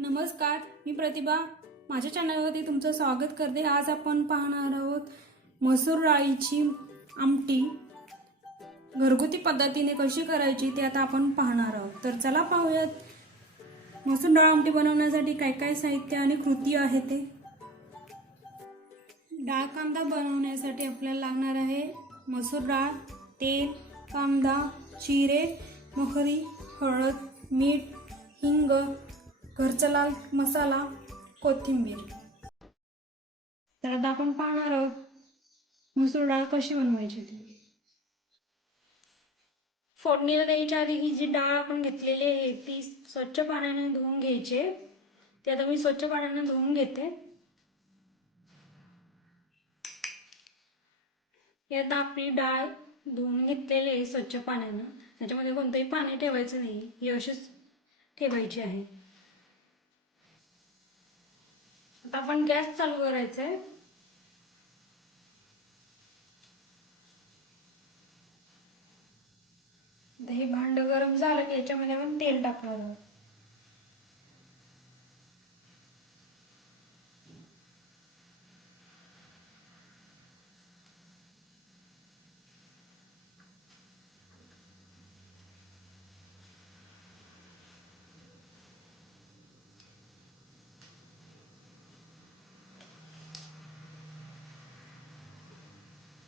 नमस्कार मी प्रतिभा. माझ्या चॅनलवरती तुमचं स्वागत करते. आज आपण पाहणार आहोत मसूर डाळीची आमटी. घरगुती पद्धतीने कशी करायची ते आता आपण पाहणार आहोत. तर चला पाहूयात. मसूर डाळ आमटी बनवण्यासाठी काय काय साहित्य आणि कृती आहे ते. डाळ कांदा बनवण्यासाठी आपल्याला लागणार आहे मसूर डाळ तेल कांदा जिरे मोहरी हळद मीठ हिंग घरचा लाल मसाला कोथिंबीर. तर आता आपण पाहणार आहोत मसूर डाळ कशी बनवायची ती. फोडणीला द्यायच्या आधी ही जी डाळ आपण घेतलेली आहे ती स्वच्छ पाण्याने धुवून घ्यायची ती आता मी स्वच्छ पाण्याने धुवून घेते. यात आपली डाळ धुवून घेतलेली आहे स्वच्छ पाण्यानं. त्याच्यामध्ये कोणतंही पाणी ठेवायचं नाही ही अशीच ठेवायची आहे. आता आपण गॅस चालू करायचा आहे हे भांड गरम झालं की याच्यामध्ये आपण तेल टाकणार आहोत.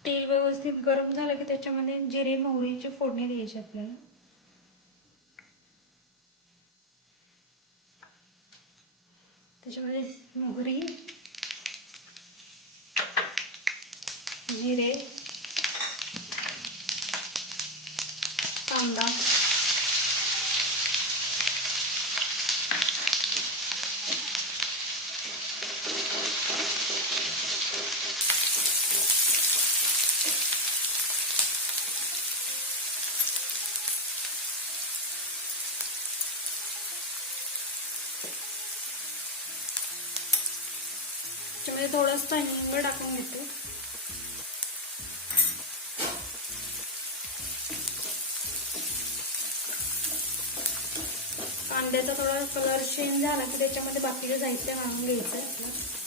तेल व्यवस्थित गरम झालं की त्याच्यामध्ये जिरे मोहरीची फोडणी द्यायची आपल्याला. त्याच्यामध्ये मोहरी जिरे कांदा. त्याच्यामध्ये थोडंसं हिंग टाकून घेते. कांद्याचा थोडा कलर चेंज झाला की त्याच्यामध्ये बाकीचे साहित्य घालून घ्यायचं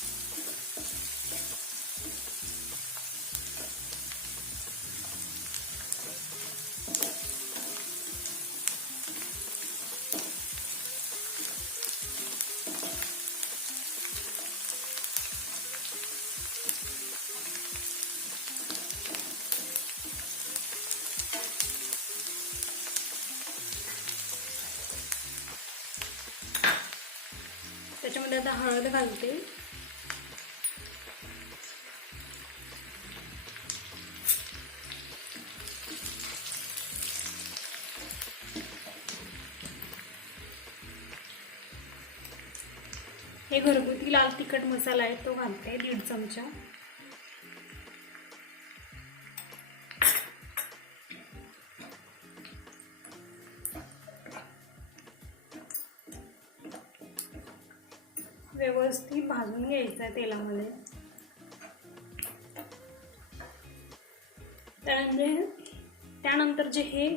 आता हळद घालते. हे घरगुती लाल तिखट मसाला आहे तो घालते दीड चमचा. व्यवस्थित भाजून घ्यायचं आहे तेलामध्ये. त्यानंतर त्यानंतर जे हे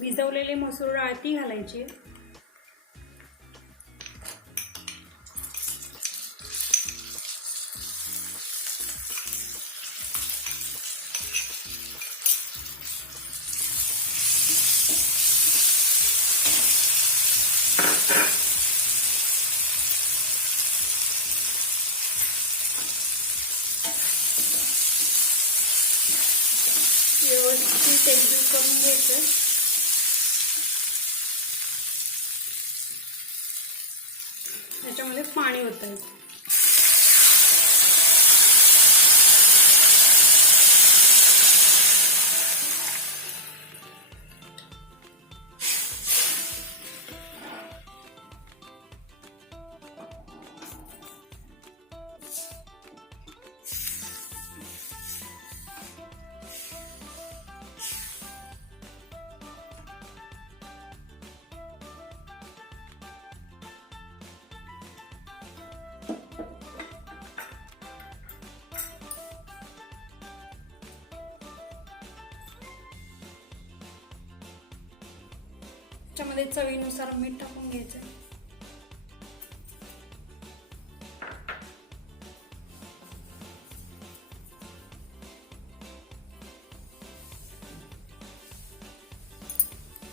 भिजवलेले मसूर डाळ ती घालायची. ते एकजीव करून घ्यायचं त्याच्यामध्ये पाणी होतं त्याच्यामध्ये चवीनुसार मीठ टाकून घ्यायचं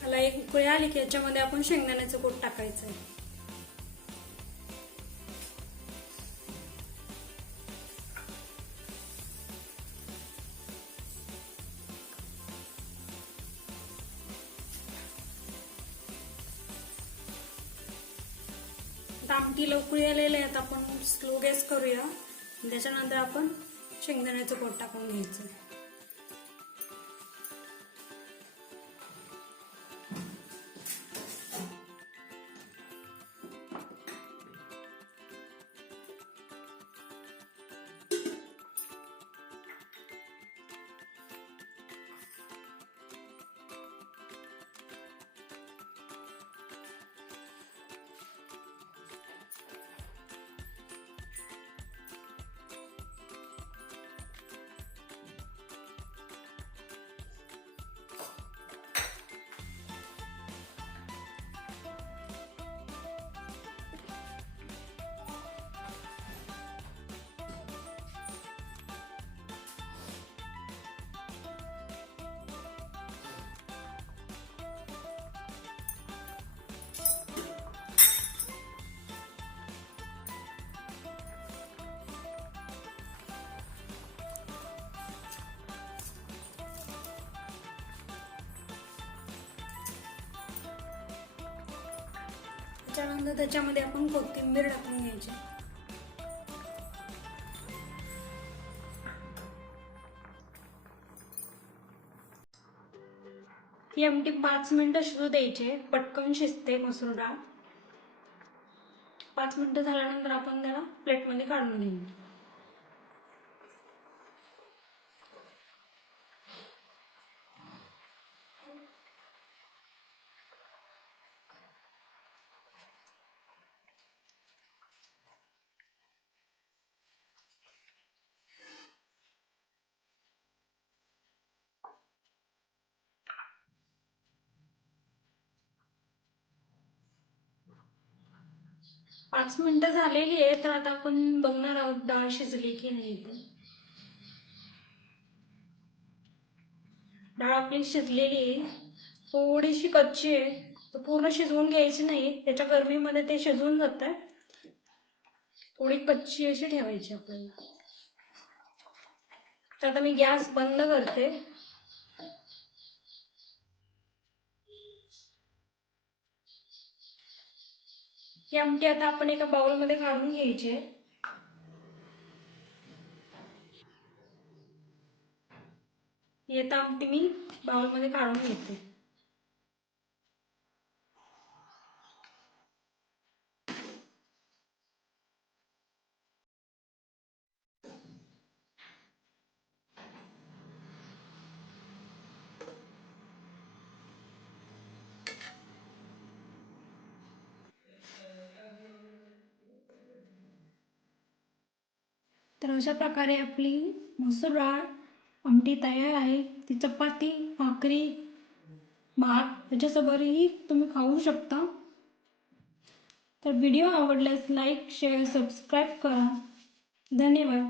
मला एक उकळी आली की याच्यामध्ये आपण शेंगदाण्याचं कोट टाकायचं आहे आता आमटीला उकळी आलेले आहेत. आपण स्लो गॅस करूया. त्याच्यानंतर आपण शेंगदाण्याचं पोट टाकून घ्यायचं. त्याच्यानंतर त्याच्यामध्ये आपण कोथिंबीर टाकून घ्यायची. ही आमटी पाच मिनिटं शिजू द्यायचे. पटकन शिजते मसूर डाळ. पाच मिनिटं झाल्यानंतर आपण त्याला प्लेटमध्ये काढून घेऊ पाच मिनटं झालेली आहे तर आता आपण बघणार आहोत डाळ शिजली की नाही डाळ आपली शिजलेली आहे. थोडीशी कच्ची आहे. तर पूर्ण शिजवून घ्यायची नाही. त्याच्या गरमीमध्ये ते शिजवून जात थोडी कच्ची अशी ठेवायची आपल्याला. तर आता मी गॅस बंद करते. ही आमटी आता आपण एका बाउलमध्ये काढून घ्यायची आहे. ही आता आमटी मी बाउलमध्ये काढून घेते. तर अशा प्रकारे आपली मसूर डाळ आमटी तयार आहे. ती चपाती भाकरी भात याच्यासोबतही तुम्ही खाऊ शकता. तर व्हिडिओ आवडल्यास लाईक शेअर सबस्क्राईब करा. धन्यवाद.